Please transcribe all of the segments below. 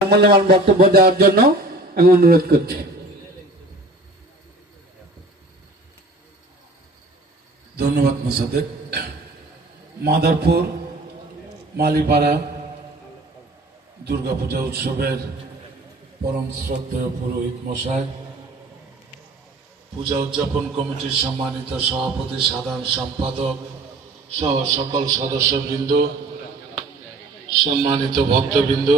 মূল্যবান বক্তব্য দেওয়ার জন্য আমি অনুরোধ করছি। ধন্যবাদ মোসাদেক মাদারপুর, মালিপাড়া, দুর্গাপূজা উৎসবের পরম শ্রদ্ধেয় পুরোহিত মশাই, পূজা উদযাপন কমিটির সম্মানিত সভাপতি, সাধারণ সম্পাদক সহ সকল সদস্যবৃন্দ, সম্মানিত ভক্তবৃন্দ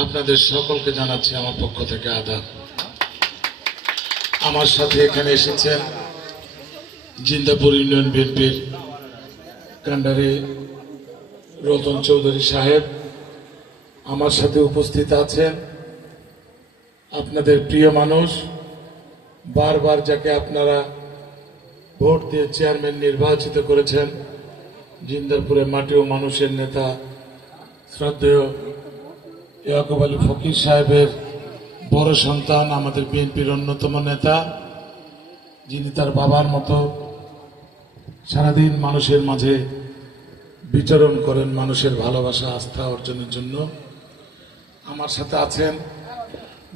আপনাদের সকলকে জানাচ্ছি আমার পক্ষ থেকে আদাব। আমার সাথে এখানে এসেছেন জিন্দাপুর ইউনিয়ন বিএনপির কান্ডারে রতন চৌধুরী সাহেব। আমার সাথে উপস্থিত আছেন আপনাদের প্রিয় মানুষ। বারবার যাকে আপনারা ভোট দিয়ে চেয়ারম্যান নির্বাচিত করেছেন জিন্দারপুরের মাটি ও মানুষের নেতা, শ্রদ্ধেয় ইয়াকুব আলী ফকির সাহেবের বড় সন্তান, আমাদের বিএনপির অন্যতম নেতা। যিনি তার বাবার মতো সারাদিন মানুষের মাঝে বিচরণ করেন মানুষের ভালোবাসা, আস্থা অর্জনের জন্য। আমার সাথে আছেন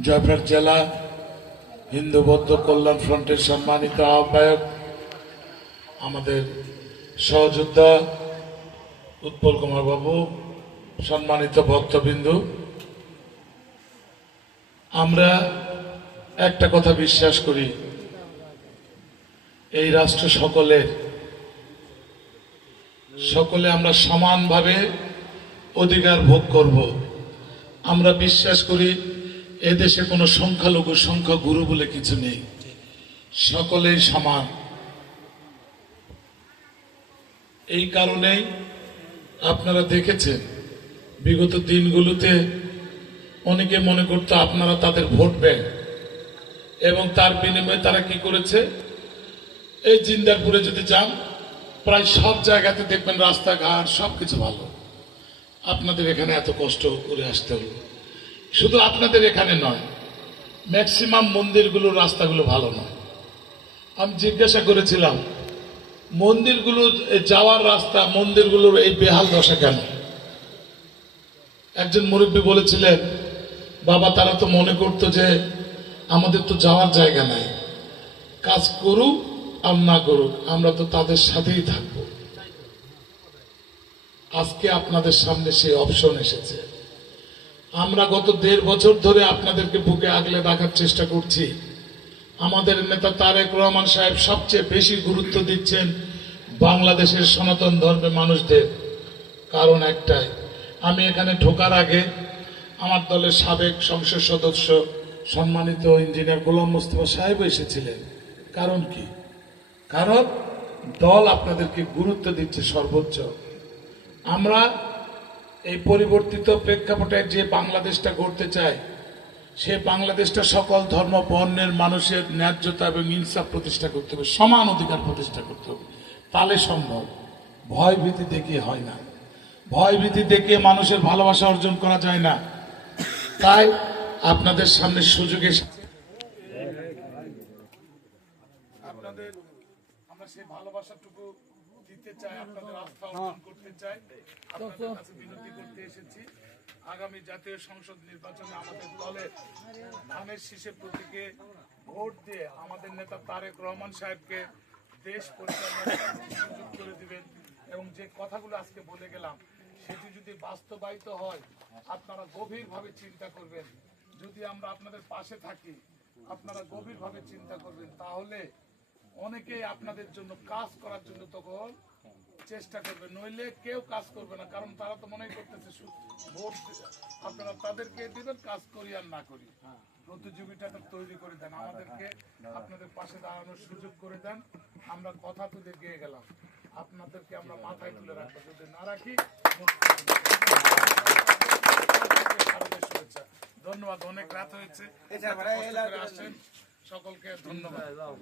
জয়পুরহাট জেলা হিন্দু বৌদ্ধ কল্যাণ ফ্রন্টের সম্মানিত আহ্বায়ক, আমাদের সহযোদ্ধা উৎপল কুমার বাবু, সম্মানিত ভক্তবিন্দু। আমরা একটা কথা বিশ্বাস করি, এই রাষ্ট্র সকলের। সকলে আমরা সমানভাবে অধিকার ভোগ করব। আমরা বিশ্বাস করি এদেশে কোনো সংখ্যালঘু সংখ্যা গুরু বলে কিছু নেই। সকলেই সমান। এই কারণেই আপনারা দেখেছেন, বিগত দিনগুলোতে অনেকে মনে করতো আপনারা তাদের ভোট ব্যাংক। এবং তার বিনিময়ে তারা কি করেছে? এই জিন্দারপুরে যদি যান, প্রায় সব জায়গাতে দেখবেন রাস্তাঘাট সব কিছু ভালো। আপনাদের এখানে এত কষ্ট করে আসতে হলো। শুধু আপনাদের এখানে নয়, ম্যাক্সিমাম মন্দিরগুলোর রাস্তাগুলো ভালো নয়। আমি জিজ্ঞাসা করেছিলাম, মন্দিরগুলো যাওয়ার রাস্তা, মন্দিরগুলোর এই বেহাল দশা কেন? একজন মুরব্বী বলেছিলেন বাবা, তারা তো মনে করতো যে আমাদের তো যাওয়ার জায়গা নাই। কাজ করুক আর না করুক, আমরা তো তাদের সাথেই থাকব। আজকে আপনাদের সামনে সেই অপশন এসেছে। আমরা গত দেড় বছর ধরে আপনাদেরকে বুকে আগলে রাখার চেষ্টা করছি। আমাদের নেতা তারেক রহমান সাহেব সবচেয়ে বেশি গুরুত্ব দিচ্ছেন বাংলাদেশের সনাতন ধর্মের মানুষদের। কারণ একটাই, আমি এখানে ঢোকার আগে আমার দলের সাবেক সংসদ সদস্য, সম্মানিত ইঞ্জিনিয়ার গোলাম মুস্তফা সাহেব এসেছিলেন। কারণ কি? কারণ দল আপনাদেরকে গুরুত্ব দিচ্ছে সর্বোচ্চ। আমরা এই পরিবর্তিত প্রেক্ষাপটে যে বাংলাদেশটা গড়তে চাই, সে বাংলাদেশটা সকল ধর্ম, বর্ণের, মানুষের ন্যায্যতা এবং ইনসাফ প্রতিষ্ঠা করতে হবে, সমান অধিকার প্রতিষ্ঠা করতে হবে। তাহলে সম্ভব। ভয় ভীতি দেখিয়ে হয় না। ভয় ভীতি দেখিয়ে মানুষের ভালোবাসা অর্জন করা যায় না। তাই আপনাদের সামনে সুযোগ এসেছে আপনাদের আমরা সেই ভালোবাসাটুকু দিতে চাই আপনাদের আস্থা অর্জন করতে চাই। আপনাদের কাছে বিনতি করতে এসেছি। আগামী জাতীয় সংসদ নির্বাচনে আমাদের দলের ধানের শীষের প্রতীকে ভোট দিয়ে আমাদের নেতা তারেক রহমান সাহেবকে দেশ পরিচালনার সুযোগ করে দিবেন। এবং যে কথাগুলো আজকে বলে গেলাম সেটি যদি বাস্তবায়িত হয়, আপনারা গভীরভাবে চিন্তা করবেন। যদি আমরা আপনাদের পাশে থাকি, আপনারা গভীরভাবে চিন্তা করবেন, তাহলে অনেকেই আপনাদের জন্য কাজ করার জন্য তখন চেষ্টা করবে। নইলে কেউ কাজ করবে না, কারণ তারা তো মনে করতেছে ভোট আপনারা তাদেরকে দিবেন, কাজ করি আর না করি। প্রতিযোগিতাটা তৈরি করে দেন। আমাদেরকে আপনাদের পাশে দাঁড়ানোর সুযোগ করে দেন। আমরা কথা তো গিয়ে গেলাম। আপনাদেরকে আমরা মাথায় তুলে রাখব। যদি না রাখি ধন্যবাদ অনেক রাত হয়েছে। সকলকে ধন্যবাদ।